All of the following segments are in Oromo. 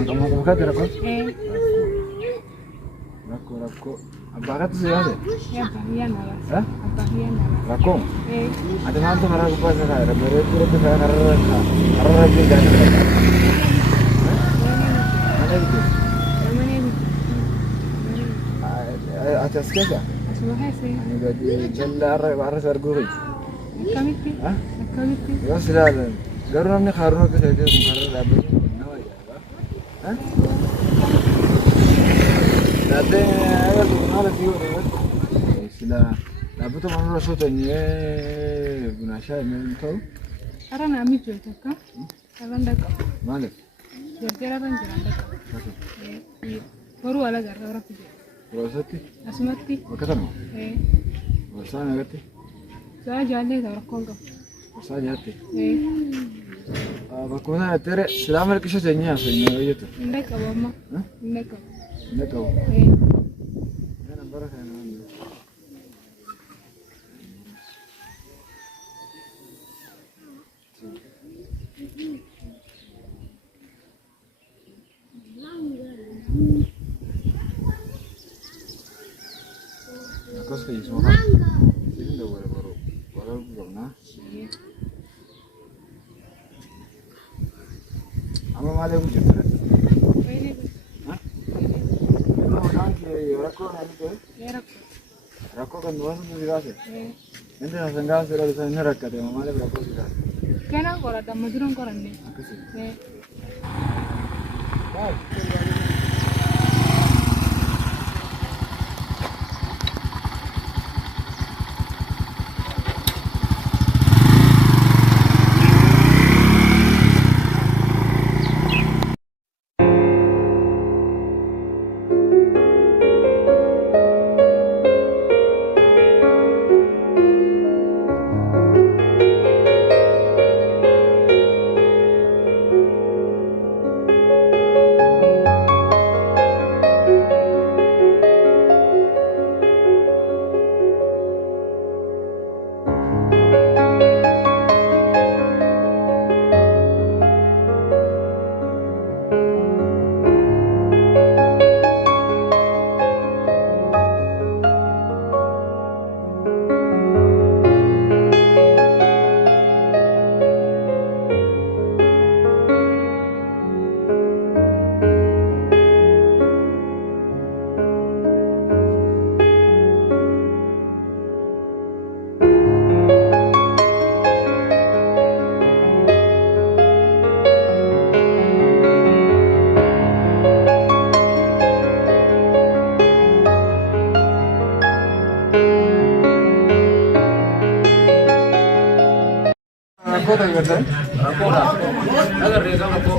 Kamu kan tidak kok? Eh. Rako. Apa kata sih ada? Ya bagian lah. Hah? Bagian lah. Rako. Ada mantu marah aku pas saya. Ada beres saya karena dia jangan. Mana itu? Mana itu? Atas kerja? Semua hasil. Ini gaji jelar harus arguri. Kami ti. Hah? Kami ti. Ya sudah. Garunan ni karena kita itu karena ada. Hah? Dati ada mana dia? Sila. Tapi tu mana rasa tu ni? Gunasya ni tahu? Arang kami jual tak? Arang dak. Mana? Jadi arang jual dak. Baru ala gar orang tu. Rosati? Asmati. Berkatamu? Bersama agati? Saya jual ni orang kongkong. Bersama jati? Bakuna tere selama kisah tanya saya ni itu. Indah kau mama. Indah kau. Indah kau. Ya nombor saya ni. Aku sekali semua. Ini dah baru belum na. Ama malu aku cakap. Hah? Orang ke rako nanti tu? Rako kan dua tu juga sih. Nanti nak senggang sudah bisa ni rakat ya, malu rako juga. Kenapa kau ada madurun kau ni? Aku sih. Baik. Rako tak kerja? Rako dah. Agar dia kamu rako.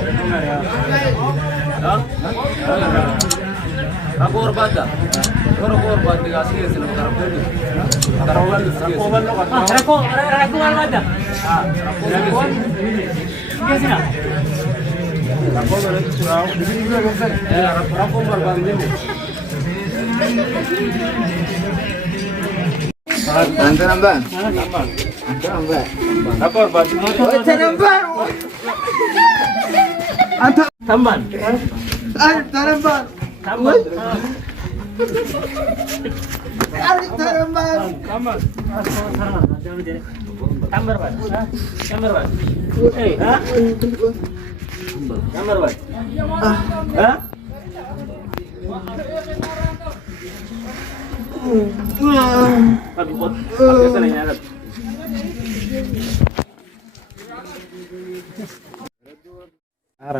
Rako orbada. Rako orbada kasih ke sini rako itu. Rako orbada. Rako ke sini. Rako berarti surau. Di sini juga kerja. Ya, rako orbada ini. Ante namban. Ante namban. Rako orbada. Ante namban. Ante Tamban. Ante namban. Tamban. Ante namban. Tamban. Tambar ban. Tambar ban. Eh, ha? Tambar ban. Ha? Pag-ipot. Pag-ipot na niya.